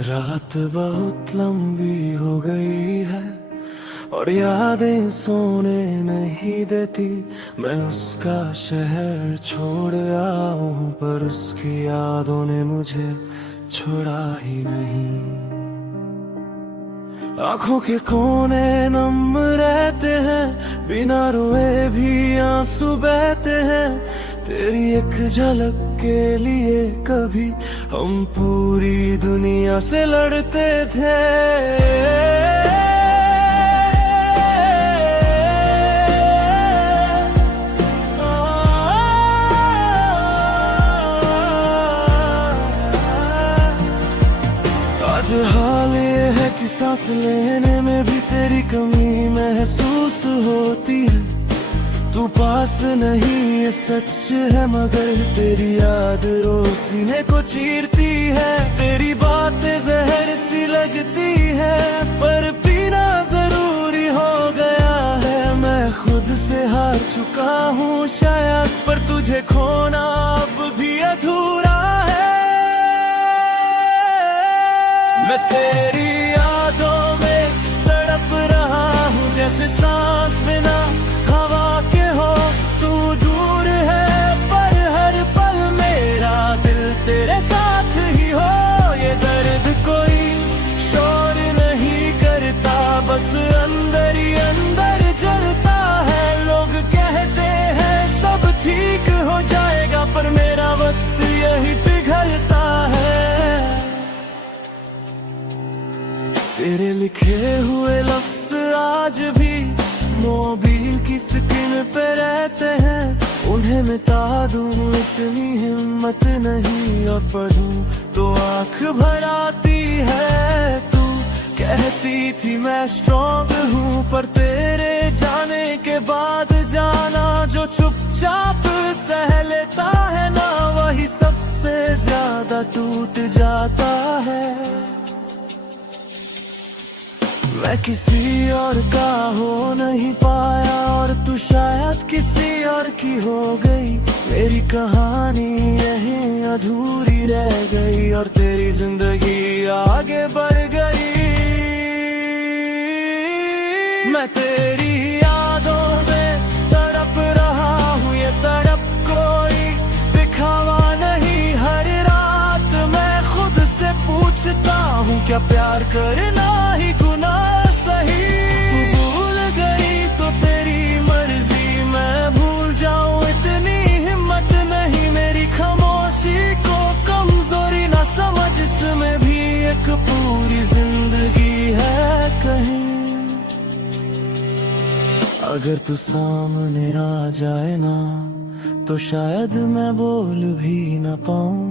रात बहुत लंबी हो गई है और यादें सोने नहीं देती। मैं उसका शहर छोड़ आऊं पर उसकी यादों ने मुझे छोड़ा ही नहीं। आंखों के कोने नम रहते हैं, बिना रोए भी आंसू बहते हैं। तेरी एक झलक के लिए कभी हम पूरी दुनिया से लड़ते थे। आज हाल ये है कि सांस लेने में भी तेरी कमी महसूस होती है। तू पास नहीं ये सच है, मगर तेरी याद रोज सीने को चीरती है। तेरी बातें जहर सी लगती है पर पीना जरूरी हो गया है। मैं खुद से हार चुका हूँ शायद, पर तुझे खोना अब भी अधूरा है। मैं तेरी यादों में तड़प रहा हूँ, जैसे सांस बिना हवा के हो। तू दूर है पर हर पल मेरा दिल तेरे साथ ही हो। ये दर्द कोई शोर नहीं करता, बस अंदर ही अंदर जलता है। लोग कहते हैं सब ठीक हो जाएगा, पर मेरा वक्त यही पिघलता है। तेरे लिखे हुए लफ्ज आज भी मोबाइल की स्क्रीन पे रहते हैं। उन्हें मिटा दूं इतनी हिम्मत नहीं, और पढ़ूं तो आंख भर आती है। तू कहती थी मैं स्ट्रॉन्ग हूँ, पर तेरे जाने के बाद जाना जो चुपचाप सह लेता है ना, वही सबसे ज्यादा टूट जाता है। मैं किसी और का हो नहीं पाया और तू शायद किसी और की हो गई। मेरी कहानी यहीं अधूरी रह गई और तेरी जिंदगी आगे बढ़ गई। मैं तेरी यादों में तड़प रहा हूँ, ये तड़प कोई दिखावा नहीं। हर रात मैं खुद से पूछता हूँ, क्या प्यार करना ही गुनाह सही? तू भूल गई तो तेरी मर्जी, मैं भूल जाऊं इतनी हिम्मत नहीं। मेरी खामोशी को कमजोरी ना समझ, इसमें भी एक पूरी जिंदगी है कहीं। अगर तू सामने आ जाए ना, तो शायद मैं बोल भी ना पाऊं।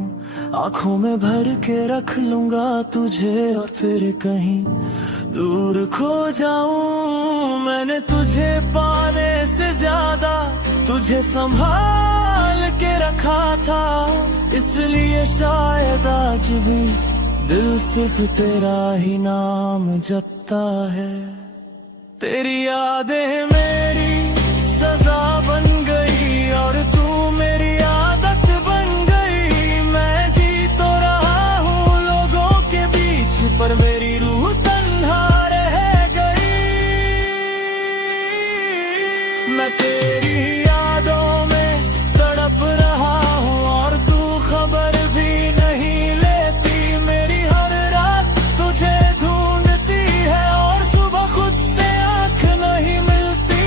आंखों में भर के रख लूंगा तुझे और फिर कहीं दूर खो जाऊं। मैंने तुझे पाने से ज्यादा तुझे संभाल के रखा था, इसलिए शायद आज भी दिल सिर्फ तेरा ही नाम जपता है। तेरी यादें मेरी सजा बन गई और तू मेरी आदत बन गई। मैं जी तो रहा हूँ लोगों के बीच, पर मेरी रूह तन्हा रह गई। मैं तेरी यादों में तड़प रहा हूँ और तू खबर भी नहीं लेती। मेरी हर रात तुझे ढूंढती है और सुबह खुद से आंख नहीं मिलती।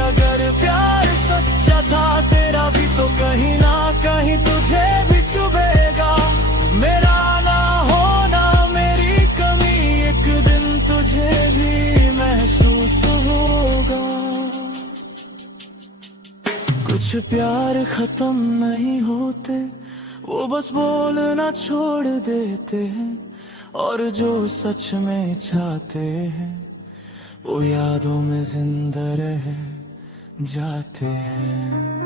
अगर प्यार सच्चा था तेरा भी, तो कहीं ना कहीं तुझे भी चुभेगा। मेरा ना होना मेरी कमी, एक दिन तुझे भी महसूस होगा। कुछ प्यार खत्म नहीं होते, वो बस बोलना छोड़ देते हैं। और जो सच में चाहते हैं वो यादों में जिंदा रह जाते हैं।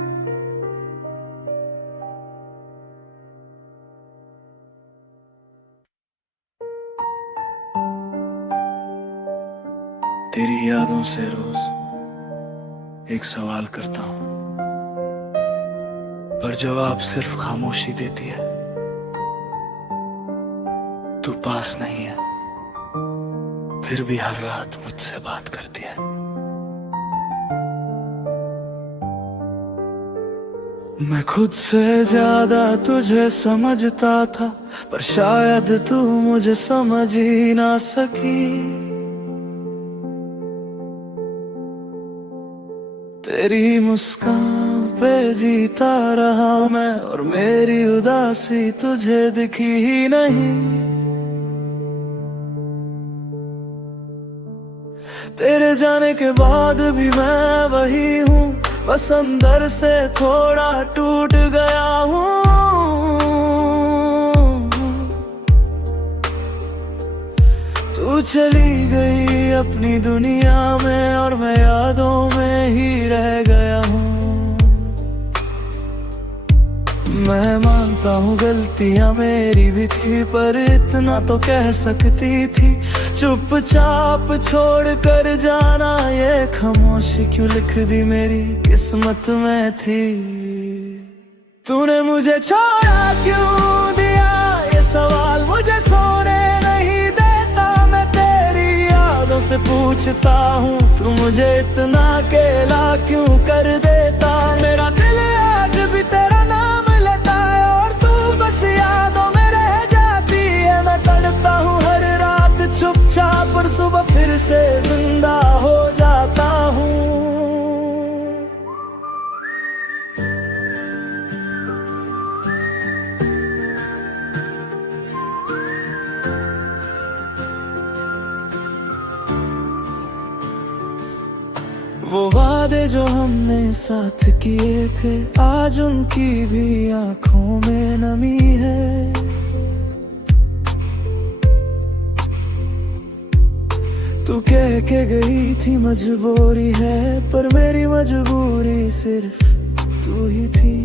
तेरी यादों से रोज एक सवाल करता हूँ, पर जवाब सिर्फ खामोशी देती है। तू पास नहीं है, फिर भी हर रात मुझसे बात करती है। मैं खुद से ज्यादा तुझे समझता था, पर शायद तू मुझे समझ ही ना सकी। तेरी मुस्कान पे जीता रहा मैं, और मेरी उदासी तुझे दिखी ही नहीं। तेरे जाने के बाद भी मैं वही हूँ, बस अंदर से थोड़ा टूट गया हूँ। तू चली गई अपनी दुनिया में, और मैं यादों में ही रह गया हूँ। मैं मानता हूँ गलतियाँ मेरी भी थी, पर इतना तो कह सकती थी। चुपचाप छोड़ कर जाना, ये खामोशी क्यों लिख दी मेरी किस्मत में थी। तूने मुझे छोड़ा क्यों दिया, ये सवाल मुझे सोने नहीं देता। मैं तेरी यादों से पूछता हूँ, तू मुझे इतना अकेला क्यों कर देता। मेरा दिल आज भी तेरा नाम लेता है, और तू बस यादों में रह जाती है। मैं तड़पता हूँ हर रात चुपचाप, पर सुबह फिर से जिंदा हो जाता हूँ। वो वादे जो हमने साथ किए थे, आज उनकी भी आंखों में नमी है। तू कह के गई थी मजबूरी है, पर मेरी मजबूरी सिर्फ तू ही थी।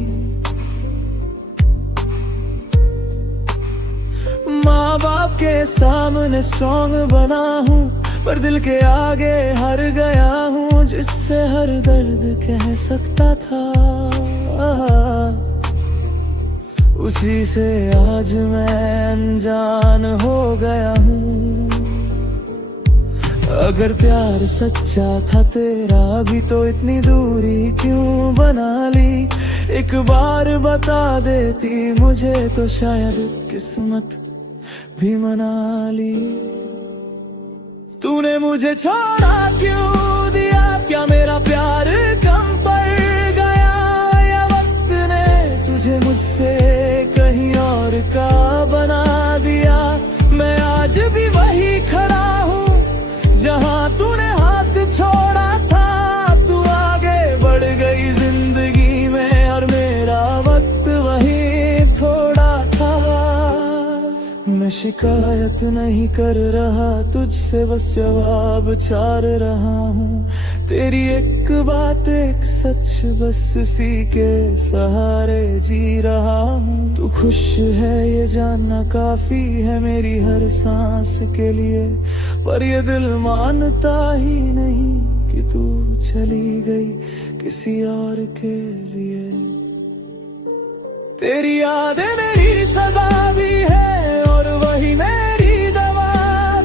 माँ बाप के सामने स्ट्रॉन्ग बना हूँ, पर दिल के आगे हार गया हूँ। जिससे हर दर्द कह सकता था, उसी से आज मैं अनजान हो गया हूँ। अगर प्यार सच्चा था तेरा भी, तो इतनी दूरी क्यों बना ली। एक बार बता देती मुझे, तो शायद किस्मत भी मना ली। तूने मुझे छोड़ा क्यों दिया, क्या मेरा प्यार कम पड़ गया, या वक्त ने तुझे मुझसे कहीं और का बना दिया। मैं आज भी वही खड़ा हूँ जहाँ तूने हाथ छोड़ा था। तू आगे बढ़ गई जिंदगी में, और मेरा वक्त वही थोड़ा था। मैं शिकायत नहीं कर रहा तुझसे, बस जवाब चार रहा हूँ। तेरी एक बात एक सच, बस इसी के सहारे जी रहा हूँ। तू खुश है ये जानना काफी है मेरी हर सांस के लिए, पर ये दिल मानता ही नहीं कि तू चली गई किसी और के लिए। तेरी यादें मेरी सजा भी है, और वही मेरी दवा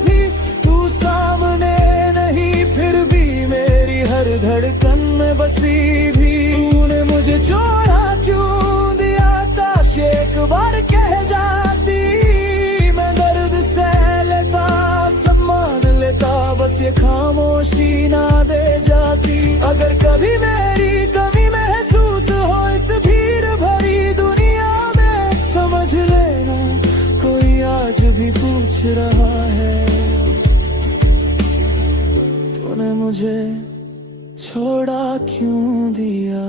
भी। तू सामने नहीं, फिर भी मेरी हर धड़कन में बसी भी। तूने मुझे छोड़ा क्यों दिया, काश एक बार कह जाती। मैं दर्द सह लेता, सब मान लेता, बस ये खामोशी ना दे जाती। अगर कभी मेरी कमी महसूस हो इस भीड़ भरी दुनिया में, समझ लेना कोई आज भी पूछ रहा है, तूने मुझे छोड़ा क्यों दिया।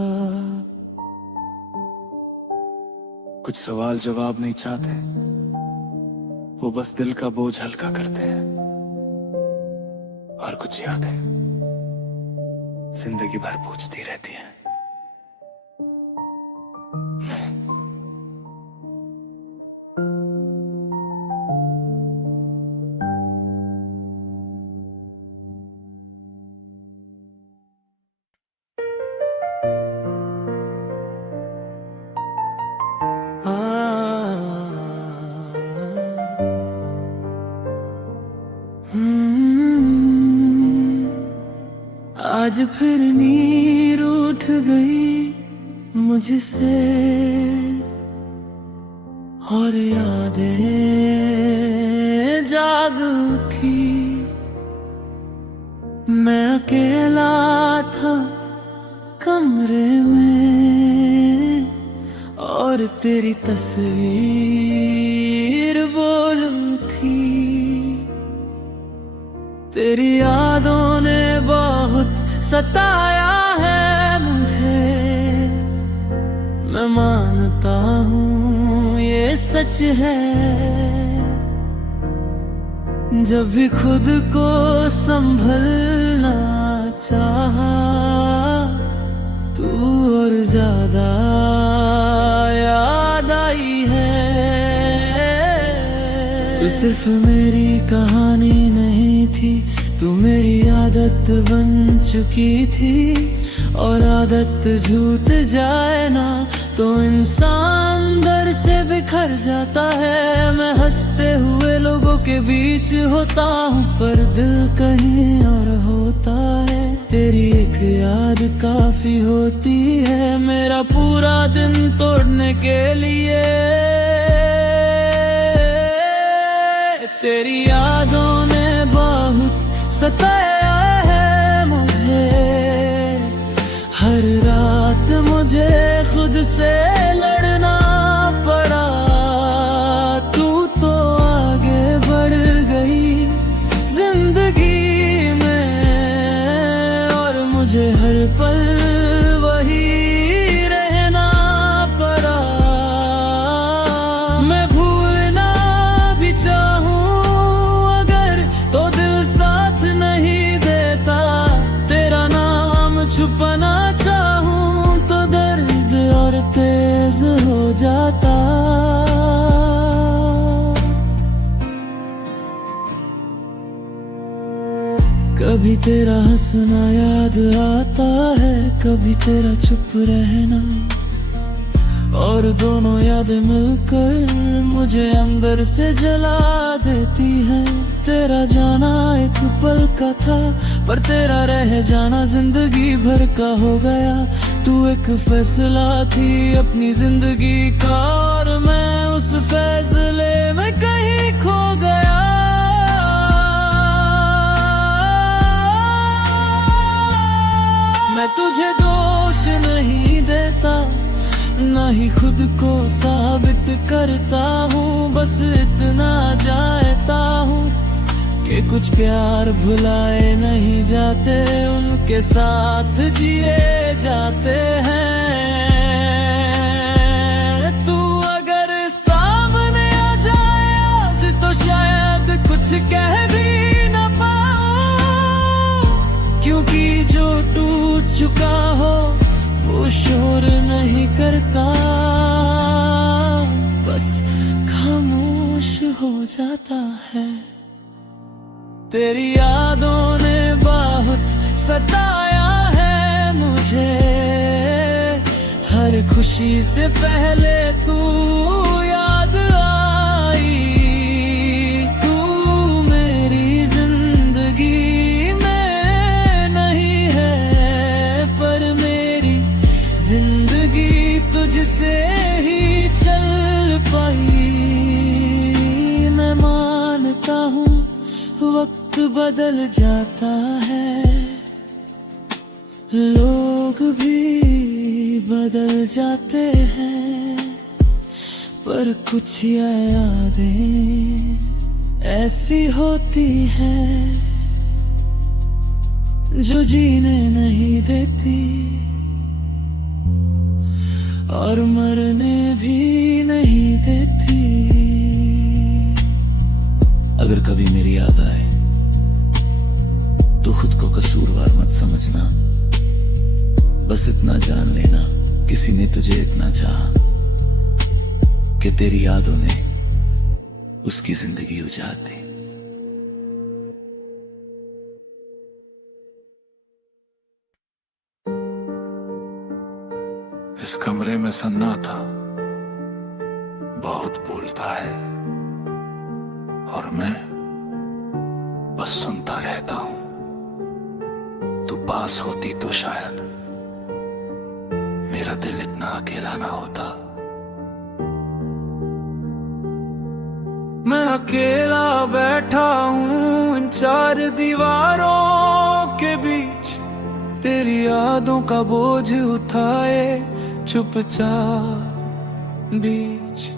कुछ सवाल जवाब नहीं चाहते, वो बस दिल का बोझ हल्का करते हैं। और कुछ यादें जिंदगी भर पूछती रहती हैं। आज फिर नींद उठ गई मुझसे और यादें जाग उठी। मैं अकेला था कमरे में और तेरी तस्वीर बोल थी। तेरी यादों ने बहुत सताया है मुझे, मैं मानता हूँ ये सच है। जब भी खुद को संभलना चाहा तू और ज्यादा याद आई है। तू सिर्फ मेरी कहानी नहीं थी, तू मेरी आदत बन चुकी थी। और आदत झूठ जाए ना तो इंसान दर से बिखर जाता है। मैं हंसते हुए लोगों के बीच होता हूँ पर दिल कहीं और होता है। तेरी एक याद काफी होती है मेरा पूरा दिन तोड़ने के लिए। तेरी यादों ने बहुत सताया है मुझे, हर रात मुझे खुद से लड़ना पड़ा। तू तो आगे बढ़ गई जिंदगी में और मुझे हर पल वही रहना पड़ा। मैं भूलना भी चाहूं अगर तो दिल साथ नहीं देता। तेरा नाम छुपाना चाहूं तो दर्द और तेज हो जाता। कभी तेरा हंसना याद आता है, कभी तेरा चुप रहना, और दोनों यादें मिलकर मुझे अंदर से जला देती है। तेरा जाना एक पल का था पर तेरा रह जाना जिंदगी भर का हो गया। तू एक फैसला थी अपनी जिंदगी का और मैं उस फैसले में कहीं खो गया। मैं तुझे दोष नहीं देता ना ही खुद को साबित करता हूँ, बस इतना जानता हूँ कि कुछ प्यार भुलाए नहीं जाते, उनके साथ जिए जाते हैं। तू अगर सामने आ जाए आज तो शायद कुछ कह भी न पाऊं, क्योंकि जो टूट चुका हो वो शोर नहीं करता, बस खामोश हो जाता है। तेरी यादों ने बहुत सताया है मुझे, हर खुशी से पहले तू याद आई। तू मेरी जिंदगी में नहीं है पर मेरी जिंदगी तुझसे ही चल पाई। मैं मानता हूँ वक्त बदल जाता है, लोग भी बदल जाते हैं, पर कुछ यादें ऐसी होती हैं जो जीने नहीं देती और मरने भी नहीं देती। अगर कभी मेरी याद आए तो खुद को कसूरवार मत समझना, बस इतना जान लेना किसी ने तुझे इतना चाहा कि तेरी यादों ने उसकी जिंदगी उजाड़ दी। इस कमरे में सन्नाटा बहुत बोलता है और मैं बस सुनता रहता हूं। तू पास होती तो शायद मेरा दिल इतना अकेला ना होता। मैं अकेला बैठा हूँ इन चार दीवारों के बीच, तेरी यादों का बोझ उठाए चुपचाप बीच।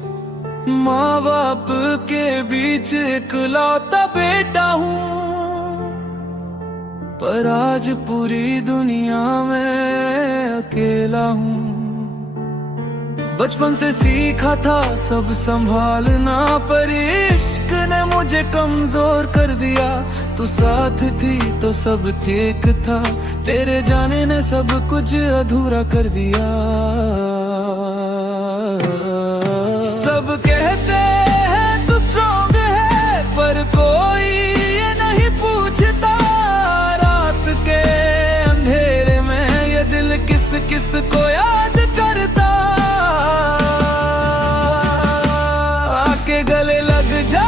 माँ बाप के बीच इकलौता बेटा हूँ, पर आज पूरी दुनिया में अकेला हूँ। बचपन से सीखा था सब संभालना, पर इश्क ने मुझे कमजोर कर दिया। तू साथ थी तो सब ठीक था, तेरे जाने ने सब कुछ अधूरा कर दिया। सब कहते हैं तू स्ट्रॉन्ग है, पर कोई ये नहीं पूछता रात के अंधेरे में ये दिल किस किस को याद करता। आके गले लग जा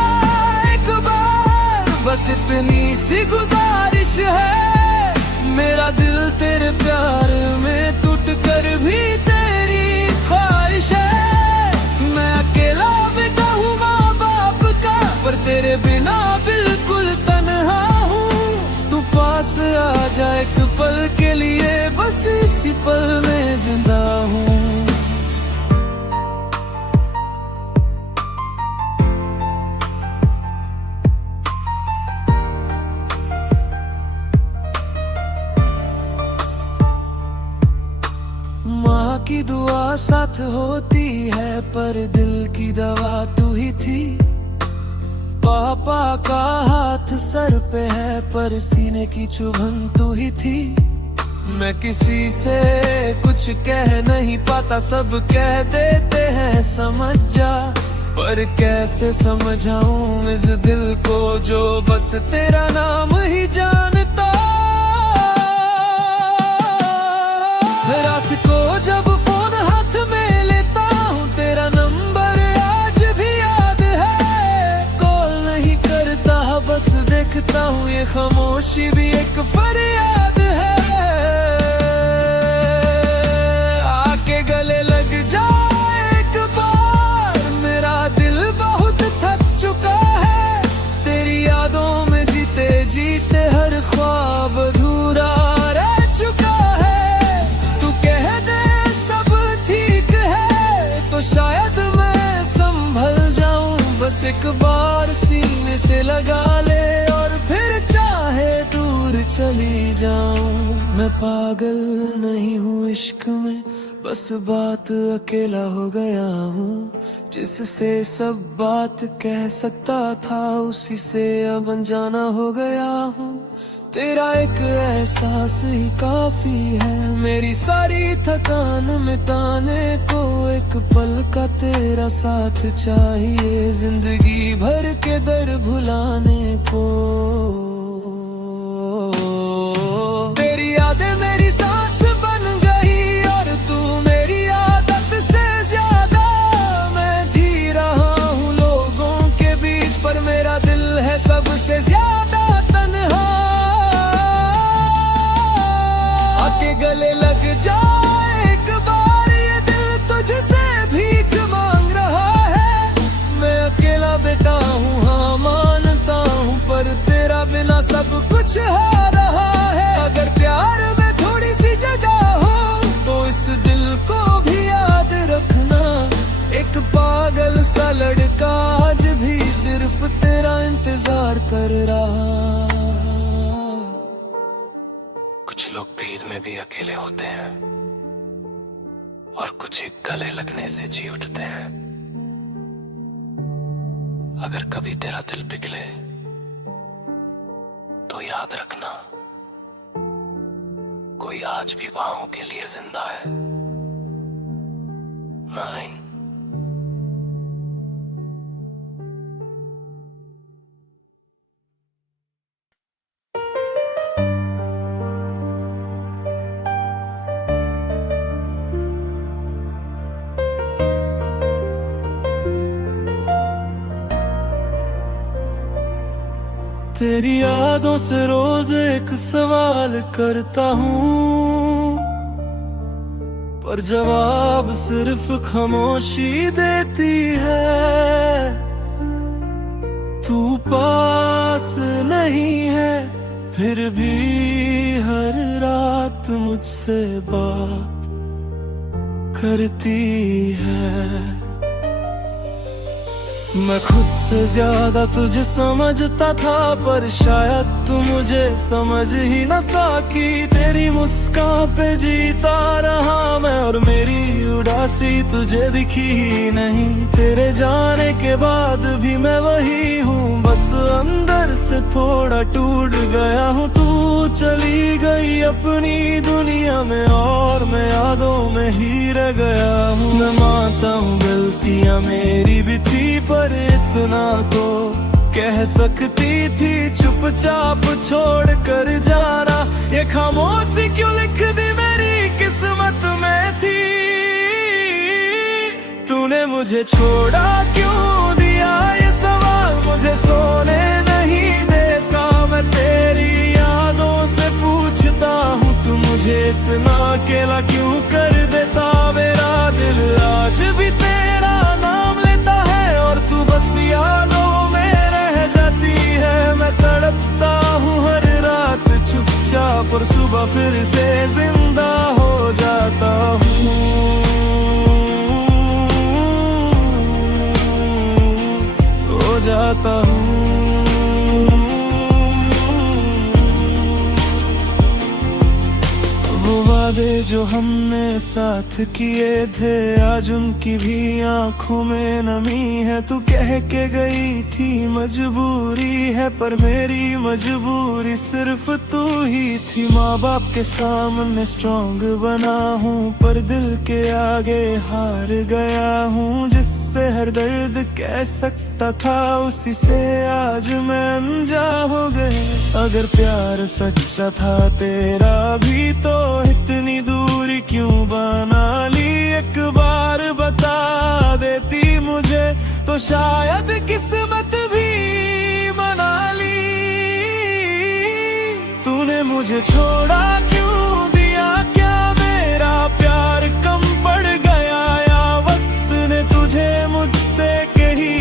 एक बार, बस इतनी सी गुजारिश है। मेरा दिल तेरे प्यार में टूट कर भी तेरी ख्वाहिश है। मैं अकेला बेटा हूँ माँ बाप का, पर तेरे बिना बिल्कुल तन्हा हूँ। तू पास आ जा एक पल के लिए, बस इसी पल में जिंदा हूँ। माँ की दुआ साथ होती है, पर दिल की दवा तू ही थी। पापा का हाथ सर पे है, पर सीने की चुभन तू ही थी। मैं किसी से कुछ कह नहीं पाता, सब कह देते हैं समझ जा, पर कैसे समझाऊं इस दिल को जो बस तेरा नाम ही जानता। रात को जब फोन हाथ में लेता हूँ, तेरा नंबर आज भी याद है। कॉल नहीं करता बस देखता हूँ, ये खामोशी भी एक फरियाद है। आके गले लग जा एक बार, मेरा दिल बहुत थक चुका है। तेरी यादों में जीते जीते हर ख्वाब अधूरा रह चुका है। तो शायद मैं संभल जाऊं, बस एक बार सीने से लगा ले और फिर चाहे दूर चली जाऊं। मैं पागल नहीं हूँ इश्क में, बस बात अकेला हो गया हूँ। जिससे सब बात कह सकता था, उसी से अब अनजाना हो गया हूँ। तेरा एक एहसास ही काफी है, मेरी सारी थकान मिटाने को। एक पल का तेरा साथ चाहिए, जिंदगी भर के दर्द भुलाने को। तेरी यादें मेरी सांस बन गई, और तू मेरी आदत से ज्यादा। मैं जी रहा हूँ लोगों के बीच, पर मेरा दिल है सबसे ज्यादा तन्हा। आके गले लग जा एक बार, ये दिल तुझसे भीख मांग रहा है। मैं अकेला बेटा हूँ हाँ मानता हूँ, पर तेरा बिना सब कुछ है रहा है। अगर प्यार में थोड़ी सी जगह हो, तो इस दिल को भी याद रखना। एक पागल सा लड़का आज भी सिर्फ तेरा इंतजार कर रहा। कुछ लोग भीड़ में भी अकेले होते हैं, और कुछ एक गले लगने से जी उठते हैं। अगर कभी तेरा दिल पिघले तो याद रखना, कोई आज भी बाहों के लिए जिंदा है। 9 तेरी यादों से रोज एक सवाल करता हूँ, पर जवाब सिर्फ खामोशी देती है। तू पास नहीं है, फिर भी हर रात मुझसे बात करती है। मैं खुद से ज्यादा तुझे समझता था, पर शायद तू मुझे समझ ही न सकी। तेरी मुस्कान पे जीता रहा मैं, और मेरी उदासी तुझे दिखी ही नहीं। तेरे जाने के बाद भी मैं वही हूँ, बस अंदर से थोड़ा टूट गया हूँ। तू चली गई अपनी दुनिया में, और मैं यादों में ही रह गया हूँ। मैं मानता हूँ गलतियाँ मेरी भी थी, पर इतना तो कह सकती थी। चुपचाप छोड़ कर जाना, ये खामोशी क्यों लिख दी मेरी किस्मत में थी। तूने मुझे छोड़ा क्यों दिया, ये सवाल मुझे सोने नहीं देता। मैं तेरी यादों से पूछता हूँ, तू मुझे इतना अकेला क्यों कर देता। मेरा दिल आज भी तेरा नाम लेता है, और तू बस यादों में रह जाती है। मैं तड़पता हूँ हर रात चुपचाप, और सुबह फिर से जिंदा हो जाता हूँ। हो जाता हूँ। वो वादे जो हमने साथ किए थे, आज उनकी भी आंखों में नमी है। तू कह के गई थी मजबूरी है, पर मेरी मजबूरी सिर्फ तू ही थी। माँ बाप के सामने स्ट्रॉन्ग बना हूँ, पर दिल के आगे हार गया हूँ। जिससे हर दर्द कह सकता था, उसी से आज मैं अनजा हो गए। अगर प्यार सच्चा था तेरा भी, तो इतनी दूरी क्यों बना ली। एक बार बता देती मुझे, तो शायद किस्मत भी मना ली। तूने मुझे छोड़ा क्यों दिया, क्या मेरा प्यार कम पड़ गया, या वक्त ने तुझे मुझसे कही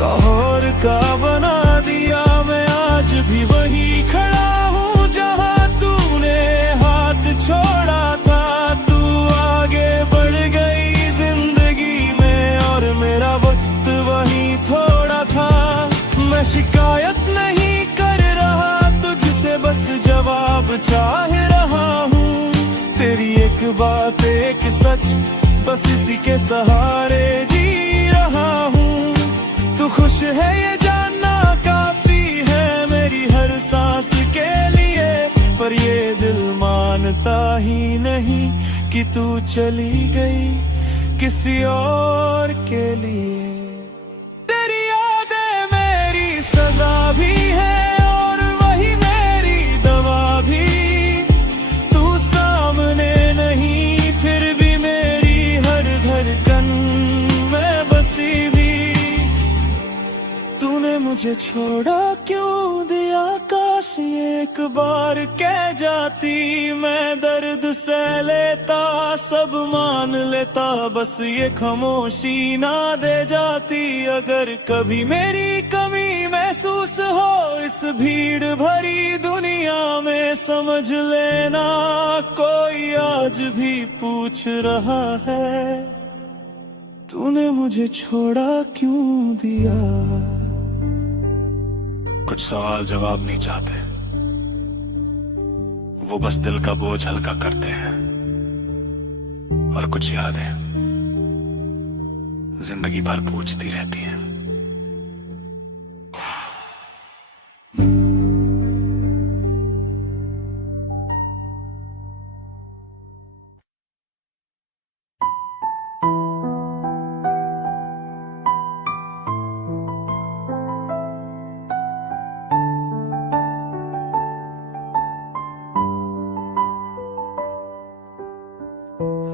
कहर का बना दिया। मैं आज भी वही खड़ा हूँ जहाँ तूने हाथ छोड़ा था। तू आगे बढ़ गई जिंदगी में, और मेरा वक्त वही थोड़ा था। मैं शिकायत नहीं कर रहा तुझसे, बस जवाब चाह रहा हूँ। तेरी एक बात एक सच, बस इसी के सहारे जी रहा हूँ। तू खुश है ये जानना काफी है मेरी हर सांस के लिए, पर ये दिल मानता ही नहीं कि तू चली गई किसी और के लिए। तेरी यादें मेरी सजा भी है, और वही मेरी दवा भी। तू सामने नहीं, फिर भी मेरी हर धड़कन में बसी भी। तूने मुझे छोड़ा क्यों दिया, काश ये एक बार कह जाती। मैं दर्द सह लेता, सब मान लेता, बस ये खामोशी ना दे जाती। अगर कभी मेरी कमी महसूस हो इस भीड़ भरी दुनिया में, समझ लेना कोई आज भी पूछ रहा है, तूने मुझे छोड़ा क्यों दिया। कुछ सवाल जवाब नहीं चाहते, वो बस दिल का बोझ हल्का करते हैं। और कुछ यादें जिंदगी भर पूछती रहती हैं।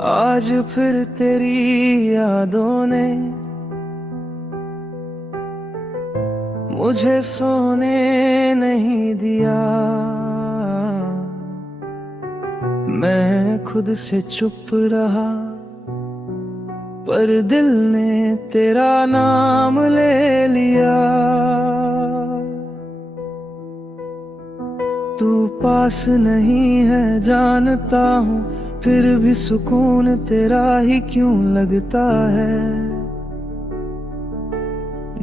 आज फिर तेरी यादों ने मुझे सोने नहीं दिया। मैं खुद से चुप रहा, पर दिल ने तेरा नाम ले लिया। तू पास नहीं है जानता हूँ, फिर भी सुकून तेरा ही क्यों लगता है।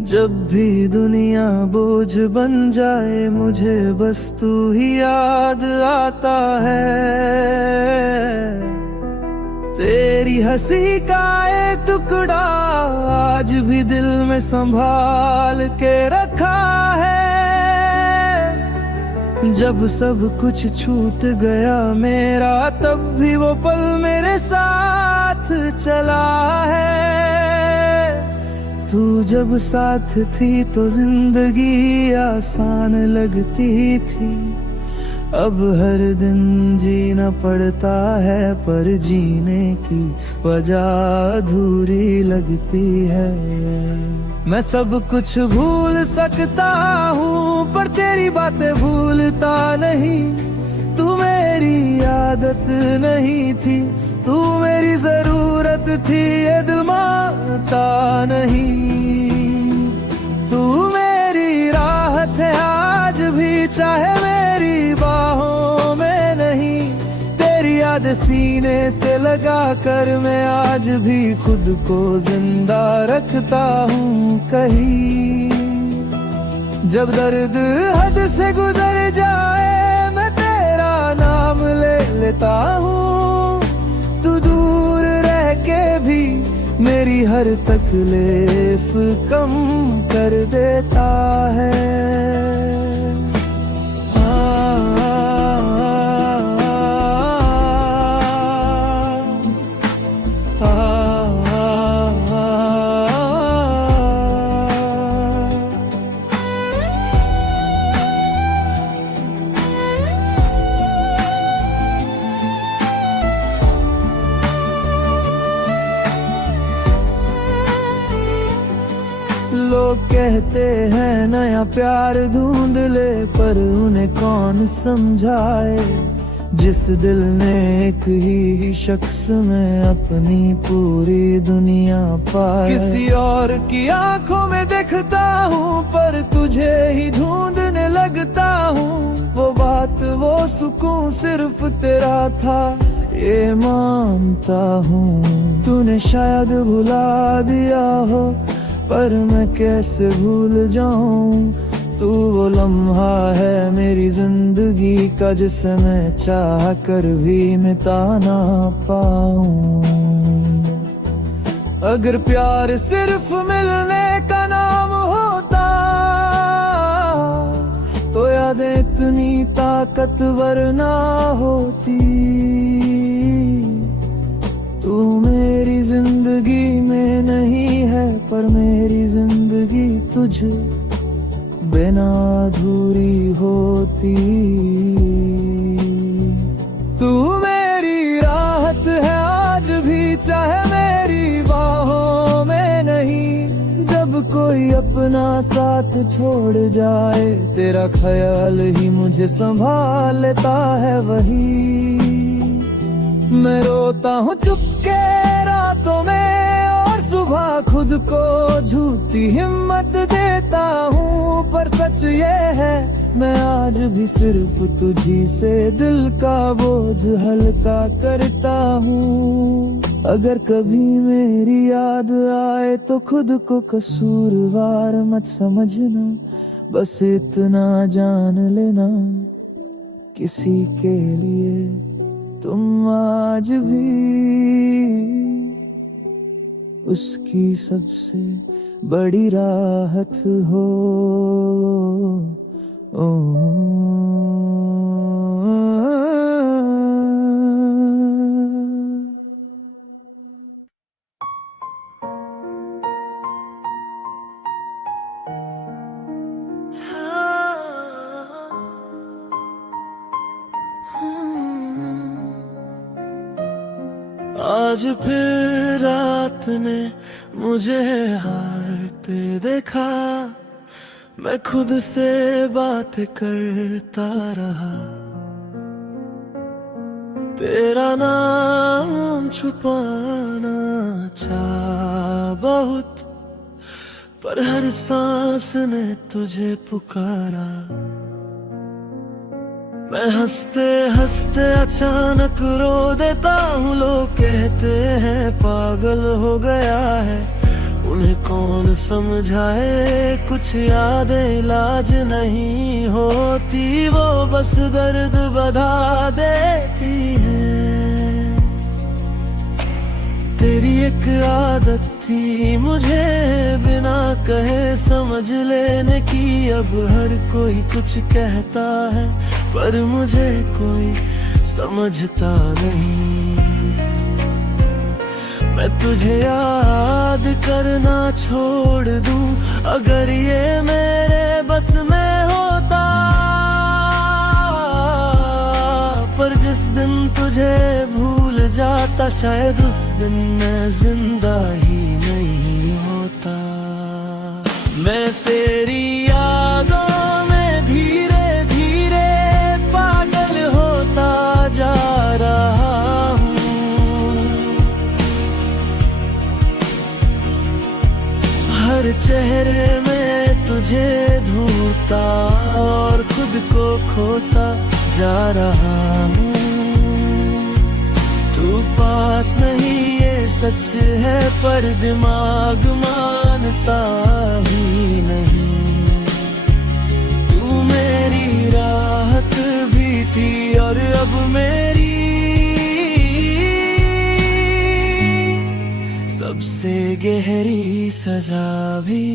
जब भी दुनिया बोझ बन जाए, मुझे बस तू ही याद आता है। तेरी हंसी का एक टुकड़ा आज भी दिल में संभाल के रखा है। जब सब कुछ छूट गया मेरा, तब भी वो पल मेरे साथ चला है। तू जब साथ थी तो जिंदगी आसान लगती थी। अब हर दिन जीना पड़ता है, पर जीने की वजह अधूरी लगती है। मैं सब कुछ भूल सकता हूँ, पर तेरी बातें भूलता नहीं। तू मेरी आदत नहीं थी, तू मेरी जरूरत थी, ये दिल मानता नहीं। तू मेरी राहत है आज भी, चाहे मेरी बाहों में नहीं। तेरी याद सीने से लगा कर मैं आज भी खुद को जिंदा रखता हूँ कहीं। जब दर्द हद से गुजर जाए, मैं तेरा नाम ले लेता हूँ। तू दूर रह के भी मेरी हर तकलीफ कम कर देता है। लोग कहते हैं नया प्यार ढूंढ ले, पर उन्हें कौन समझाए। जिस दिल ने एक ही शख्स में अपनी पूरी दुनिया पाए। किसी और की आंखों में देखता हूँ, पर तुझे ही ढूंढने लगता हूँ। वो बात वो सुकून सिर्फ तेरा था, ये मानता हूँ। तूने शायद भुला दिया हो, पर मैं कैसे भूल जाऊं। तू वो लम्हा है मेरी जिंदगी का, जिसे मैं चाह कर भी मिटा ना पाऊं। अगर प्यार सिर्फ मिलने का नाम होता, तो यादें इतनी ताकतवर ना होती। तू मेरी जिंदगी में नहीं है, पर मेरी जिंदगी तुझ बिना अधूरी होती। तू मेरी राहत है आज भी, चाहे मेरी बाहों में नहीं। जब कोई अपना साथ छोड़ जाए, तेरा ख्याल ही मुझे संभाल लेता है वही। मैं रोता हूँ चुपके रातों में, और सुबह खुद को झूठी हिम्मत देता हूँ। पर सच ये है, मैं आज भी सिर्फ तुझी से दिल का बोझ हल्का करता हूँ। अगर कभी मेरी याद आए, तो खुद को कसूरवार मत समझना। बस इतना जान लेना, किसी के लिए तुम आज भी उसकी सबसे बड़ी राहत हो। आज फिर रात ने मुझे हारते देखा। मैं खुद से बात करता रहा, तेरा नाम छुपाना चाहा बहुत, पर हर सांस ने तुझे पुकारा। मैं हंसते हंसते अचानक रो देता हूँ, लोग कहते हैं पागल हो गया है। उन्हें कौन समझाए, कुछ यादें इलाज नहीं होती, वो बस दर्द बढ़ा देती है। तेरी एक आदत थी मुझे बिना कहे समझ लेने की, अब हर कोई कुछ कहता है पर मुझे कोई समझता नहीं। मैं तुझे याद करना छोड़ दूं, अगर ये मेरे बस में होता, पर जिस दिन तुझे भूल जाता, शायद उस दिन मैं जिंदा ही नहीं होता। मैं तेरी यादों में धीरे धीरे पागल होता जा रहा हूँ। हर चेहरे में तुझे ढूंढता और खुद को खोता जा रहा हूँ। तू पास नहीं ये सच है, पर दिमाग मानता ही नहीं। तू मेरी राहत भी थी और अब मेरी सबसे गहरी सजा भी।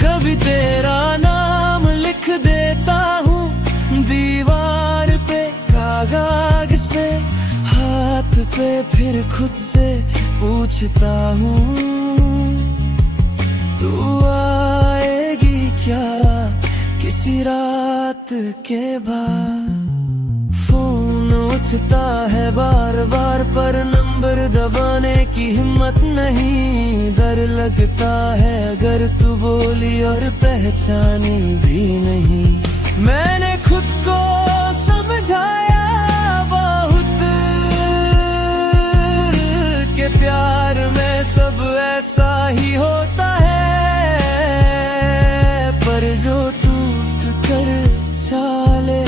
कभी तेरा नाम लिख देता हूँ दीवार पे, कागज पे, हाथ पे, फिर खुद से पूछता हूँ तू आएगी क्या किसी रात के बाद। फोन उठता है बार बार, पर नंबर दबाने की हिम्मत नहीं। डर लगता है अगर तू बोली और पहचानी भी नहीं। मैंने खुद को समझाया बहुत कि प्यार में सब ऐसा ही होता है, पर जो टूट कर चाले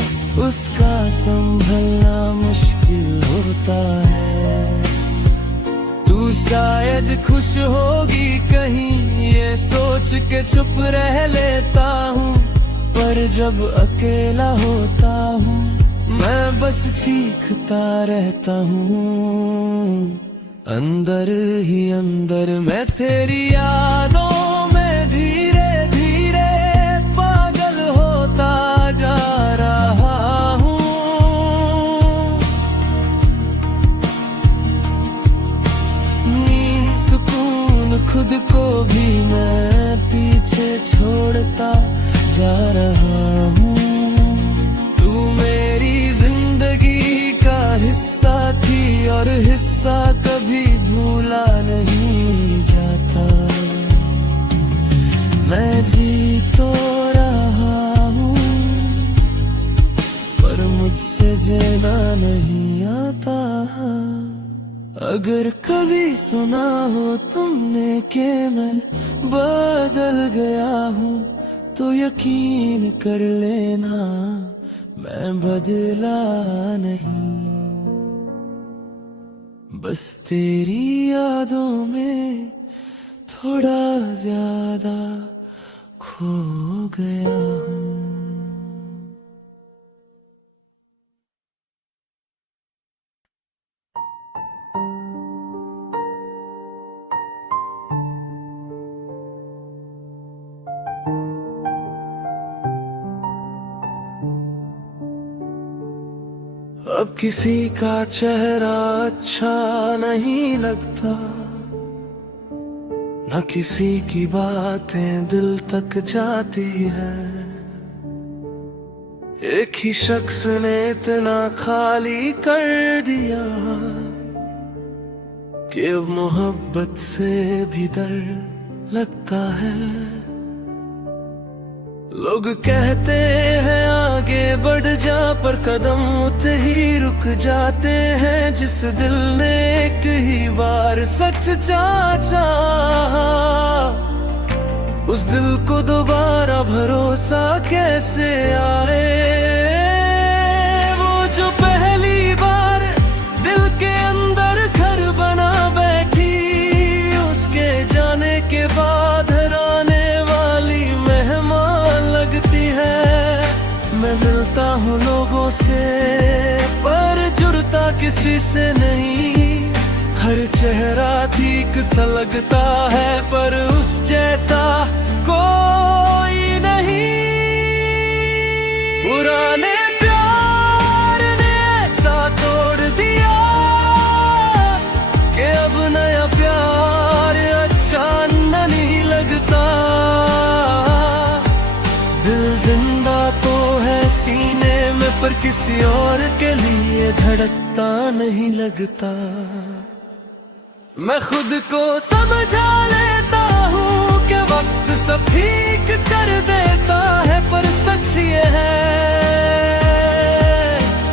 उसका संभलना मुश्किल होता है। तू शायद खुश होगी कहीं ये सोच के चुप रह लेता हूँ, पर जब अकेला होता हूँ मैं बस चीखता रहता हूँ। अंदर ही अंदर मैं तेरी यादों में धीरे धीरे पागल होता जा रहा हूँ। नींद सुकून खुद को भी मैं पीछे छोड़ता जा रहा हूँ। तू मेरी जिंदगी का हिस्सा थी और हिस्सा कभी भूला नहीं जाता। मैं जी तो रहा हूँ पर मुझसे जीना नहीं आता। अगर कभी सुना हो तुमने कि मैं बदल गया हूँ, तो यकीन कर लेना मैं बदला नहीं। बस तेरी यादों में थोड़ा ज्यादा खो गया हूँ। अब किसी का चेहरा अच्छा नहीं लगता, न किसी की बातें दिल तक जाती है। एक ही शख्स ने इतना खाली कर दिया कि अब मोहब्बत से भी डर लगता है। लोग कहते हैं आगे बढ़ जा, पर कदम उतने ही रुक जाते हैं। जिस दिल ने एक ही बार सच चाहा, उस दिल को दोबारा भरोसा कैसे आए। वो जो पहली बार दिल के अंदर घर बना बैठी, उसके जाने के बाद हराने वाली मेहमान लगती है। मैं मिलता हूँ लोगों से पर जुड़ता किसी से नहीं। हर चेहरा ठीक सा लगता है पर उस जैसा कोई नहीं। पुराने प्यार ने ऐसा तोड़ दिया कि अब नया प्यार अच्छा नहीं लगता। दिल जिंदा तो है सीने में, पर किसी और के लिए धड़कता नहीं लगता। मैं खुद को समझा लेता हूँ कि वक्त सब ठीक कर देता है, पर सच ये है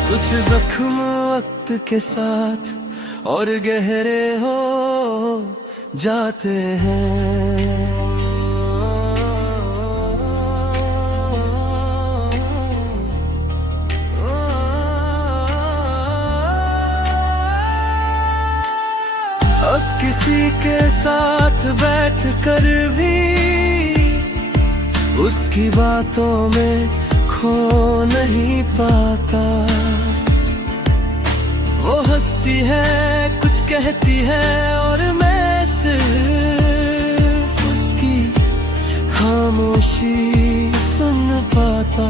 कुछ जख्म वक्त के साथ और गहरे हो जाते हैं। अब किसी के साथ बैठ कर भी उसकी बातों में खो नहीं पाता। वो हंसती है, कुछ कहती है और मैं सिर्फ उसकी खामोशी सुन पाता।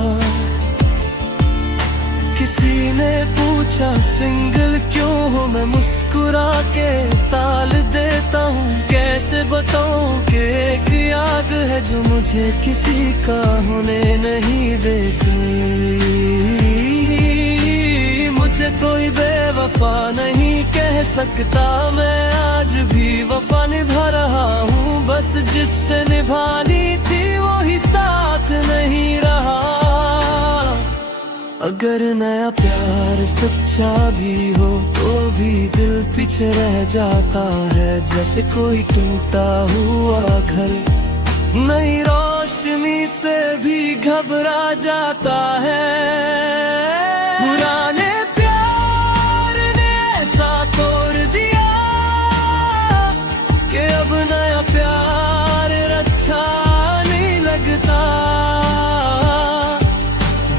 किसी ने पूछा सिंगल क्यों हो, मैं मुस्कुरा के ताल देता हूँ। कैसे बताऊँ कि एक याद है जो मुझे किसी का होने नहीं देती। मुझे कोई बेवफा नहीं कह सकता, मैं आज भी वफा निभा रहा हूँ। बस जिससे निभानी थी वो ही साथ नहीं रहा। अगर नया प्यार सच्चा भी हो तो भी दिल पीछे रह जाता है। जैसे कोई टूटा हुआ घर नई रोशनी से भी घबरा जाता है। पुराने प्यार ने ऐसा तोड़ दिया कि अब नया प्यार अच्छा नहीं लगता।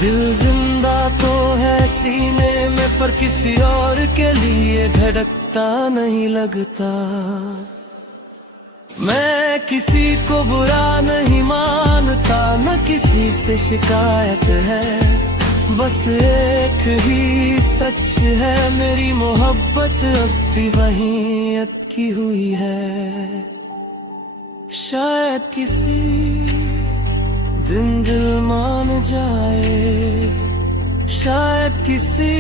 दिल जिंदा तो है सीने में, पर किसी और के लिए धड़कता नहीं लगता। मैं किसी को बुरा नहीं मानता, न किसी से शिकायत है। बस एक ही सच है, मेरी मोहब्बत अब भी वहीं अटकी हुई है। शायद किसी दिन दिल मान जाए, शायद किसी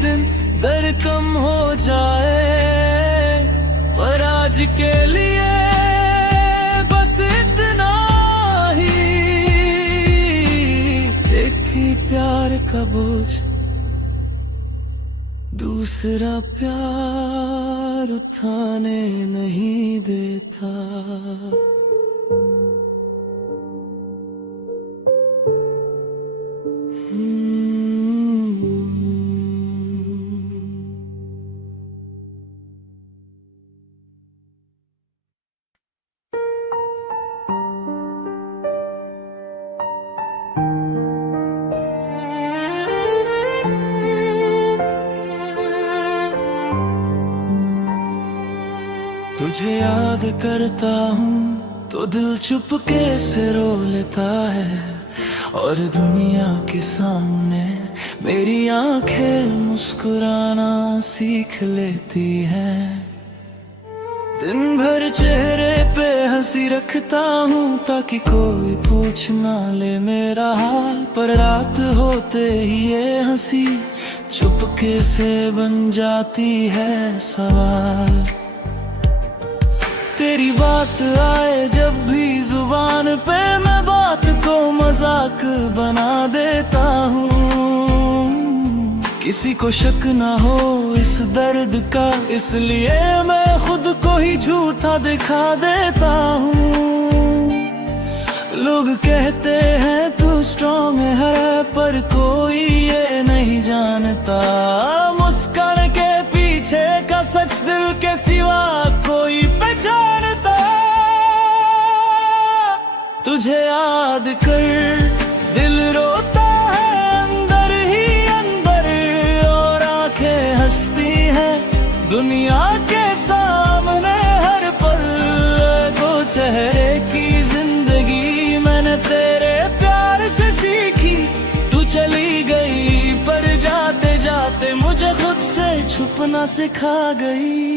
दिन दर्द कम हो जाए। पर आज के लिए बस इतना ही, एक ही प्यार का बोझ दूसरा प्यार उठाने नहीं देता। तुझे याद करता हूँ तो दिल चुपके से रो लेता है, और दुनिया के सामने मेरी आंखें मुस्कुराना सीख लेती हैं। दिन भर चेहरे पे हंसी रखता हूँ ताकि कोई पूछ ना ले मेरा हाल, पर रात होते ही ये हंसी चुपके से बन जाती है सवाल। तेरी बात आए जब भी जुबान पे, मैं बात को मजाक बना देता हूँ। किसी को शक ना हो इस दर्द का, इसलिए मैं खुद को ही झूठा दिखा देता हूँ। लोग कहते हैं तू स्ट्रॉन्ग है, पर कोई ये नहीं जानता मुस्कान के पीछे का सच दिल के सिवा कोई पहचानता। तुझे याद कर दिल रोता है अंदर ही अंदर, और आंखें हंसती हैं दुनिया के सामने हर पल। दो चेहरे की जिंदगी मैंने तेरे प्यार से सीखी, तू चली गई पर जाते जाते मुझे खुद से छुपना सिखा गई।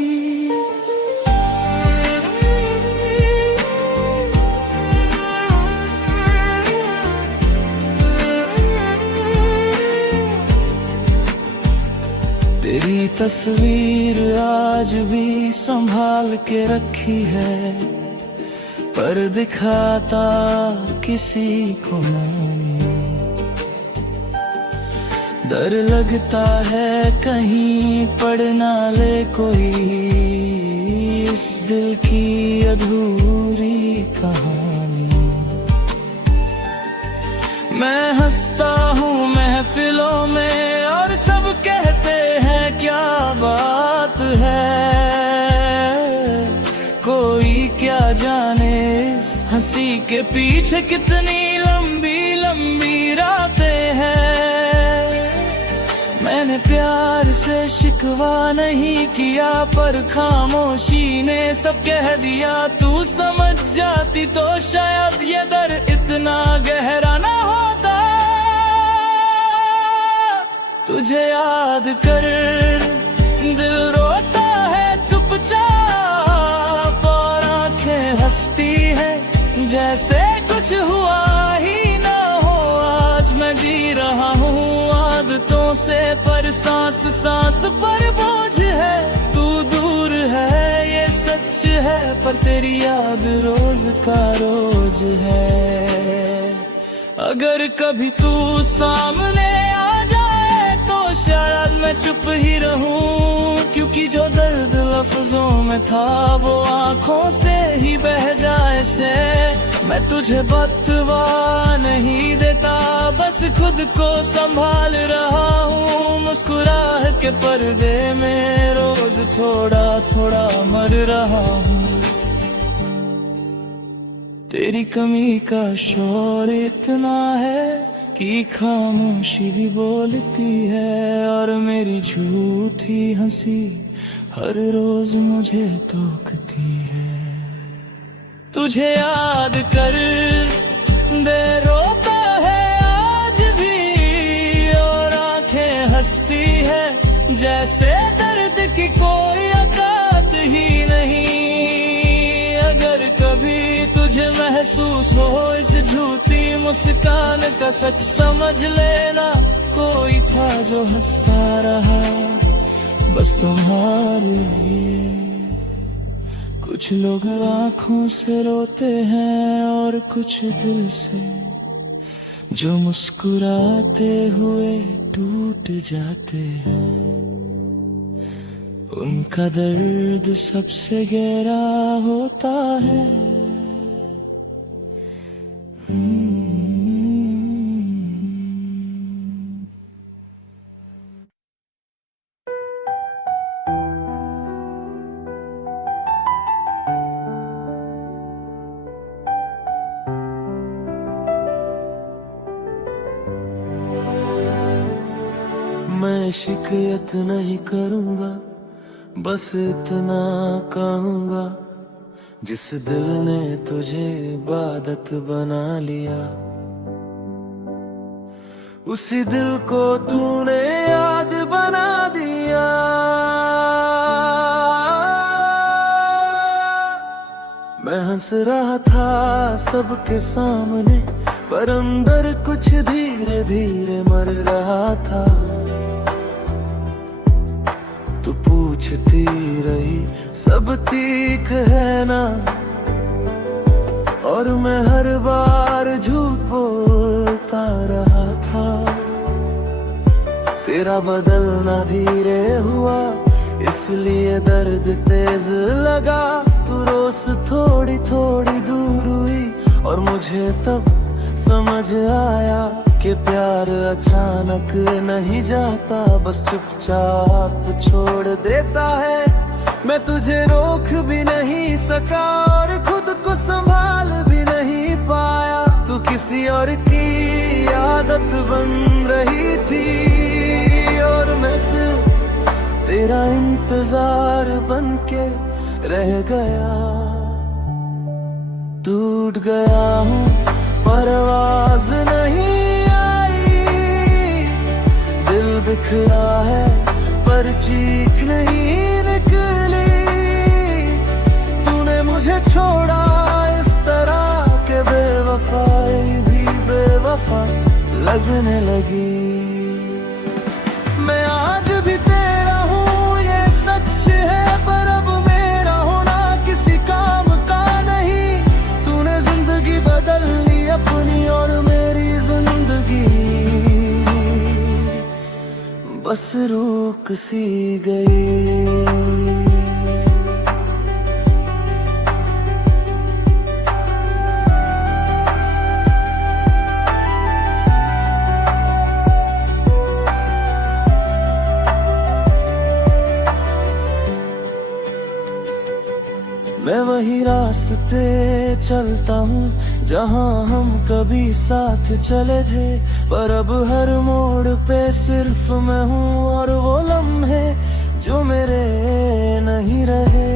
तेरी तस्वीर आज भी संभाल के रखी है, पर दिखाता किसी को नहीं। डर लगता है कहीं पढ़ ना ले कोई इस दिल की अधूरी कहानी। मैं हंसता हूँ महफिलों में और सब कहते हैं क्या बात है, कोई क्या जाने इस हंसी के पीछे कितनी लंबी लंबी रातें हैं। मैंने प्यार से शिकवा नहीं किया, पर खामोशी ने सब कह दिया। तू समझ जाती तो शायद ये दर्द इतना गहरा ना होता। तुझे याद कर दिल रोता है चुपचाप, और आंखें हंसती हैं जैसे कुछ हुआ ही ना हो। आज मैं जी रहा हूँ आदतों से, पर सांस सांस पर बोझ है। तू दूर है ये सच है, पर तेरी याद रोज का रोज है। अगर कभी तू सामने आ जाए तो शायद मैं चुप ही रहूं, क्योंकि जो दर्द लफ्जों में था वो आंखों से ही बह जाए से। मैं तुझे बतवा नहीं देता, बस खुद को संभाल रहा हूँ। मुस्कुराहट के पर्दे में रोज थोड़ा थोड़ा मर रहा हूँ। तेरी कमी का शोर इतना है कि खामोशी भी बोलती है, और मेरी झूठी हंसी हर रोज मुझे टोकती है। तुझे याद कर दे रोता है आज भी, और आंखें हंसती है जैसे दर्द की कोई औकात ही नहीं। अगर कभी तुझे महसूस हो इस झूठी मुस्कान का सच, समझ लेना कोई था जो हंसता रहा बस तुम्हारे लिए। कुछ लोग आंखों से रोते हैं और कुछ दिल से, जो मुस्कुराते हुए टूट जाते हैं। उनका दर्द सबसे गहरा होता है। मैं शिकायत नहीं करूंगा, बस इतना कहूंगा, जिस दिल ने तुझे इबादत बना लिया, उसी दिल को तूने याद बना दिया। हंस रहा था सबके सामने, पर अंदर कुछ धीरे धीरे मर रहा था। तू पूछती रही सब ठीक है ना, और मैं हर बार झूठ बोलता रहा था। तेरा बदलना धीरे हुआ, इसलिए दर्द तेज लगा। तू रोज थोड़ी थोड़ी दूर हुई, और मुझे तब समझ आया कि प्यार अचानक नहीं जाता, बस चुपचाप छोड़ देता है। मैं तुझे रोक भी नहीं सका और खुद को संभाल भी नहीं पाया। तू किसी और की आदत बन रही थी, और मैं सिर्फ तेरा इंतजार बन के रह गया। टूट गया हूँ पर आवाज नहीं आई, दिल बिखरा है पर चीख नहीं निकली। तूने मुझे छोड़ा इस तरह के बेवफाई भी बेवफा लगने लगी। मैं आज भी तेरा हूँ ये सच है, पर अब मेरा होना किसी काम का नहीं। तूने जिंदगी बदल ली अपनी, और मेरी जिंदगी बस रुक सी गई। मैं वही रास्ते चलता हूँ जहाँ हम कभी साथ चले थे, पर अब हर मोड़ पे सिर्फ मैं हूँ, और वो लम्हे जो मेरे नहीं रहे।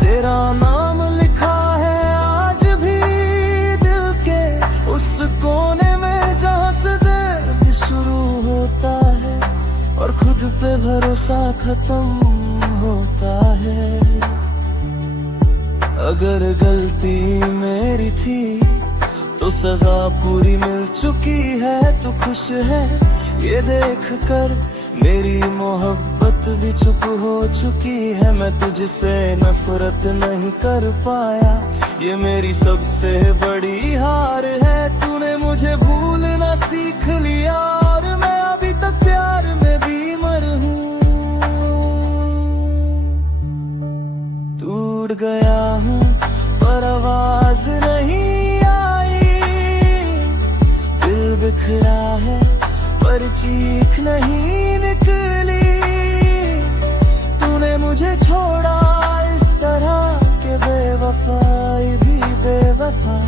तेरा नाम लिखा है आज भी दिल के उस कोने में, जहाँ से दर्द शुरू होता है और खुद पे भरोसा खत्म होता है। अगर गलती मेरी थी तो सजा पूरी मिल चुकी है। तू खुश है ये देख कर, मेरी मोहब्बत भी चुप हो चुकी है। मैं तुझसे नफरत नहीं कर पाया, ये मेरी सबसे बड़ी हार है। तूने मुझे भूलना सीख लिया, और मैं अभी तक प्यार में बीमार हूँ। टूट गया हूँ पर आवाज नहीं आई, दिल बिखरा है पर चीख नहीं निकली। तूने मुझे छोड़ा इस तरह के बेवफाई भी बेवफा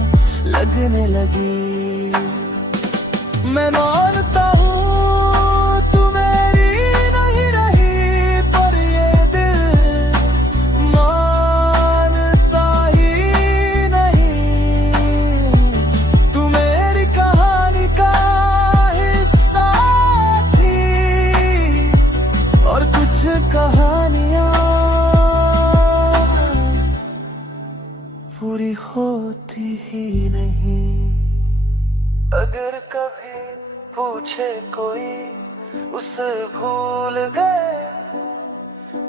लगने लगी। मैं मानता हूँ तू मेरी नहीं रही, पर ये दिल मानता ही नहीं। तू मेरी कहानी का हिस्सा थी, और कुछ कहानियां पूरी होती ही नहीं। अगर कभी पूछे कोई उसे भूल गए,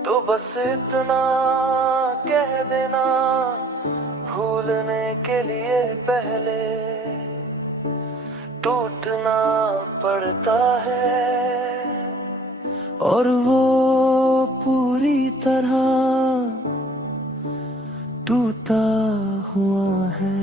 तो बस इतना कह देना, भूलने के लिए पहले टूटना पड़ता है, और वो पूरी तरह टूटा हुआ है।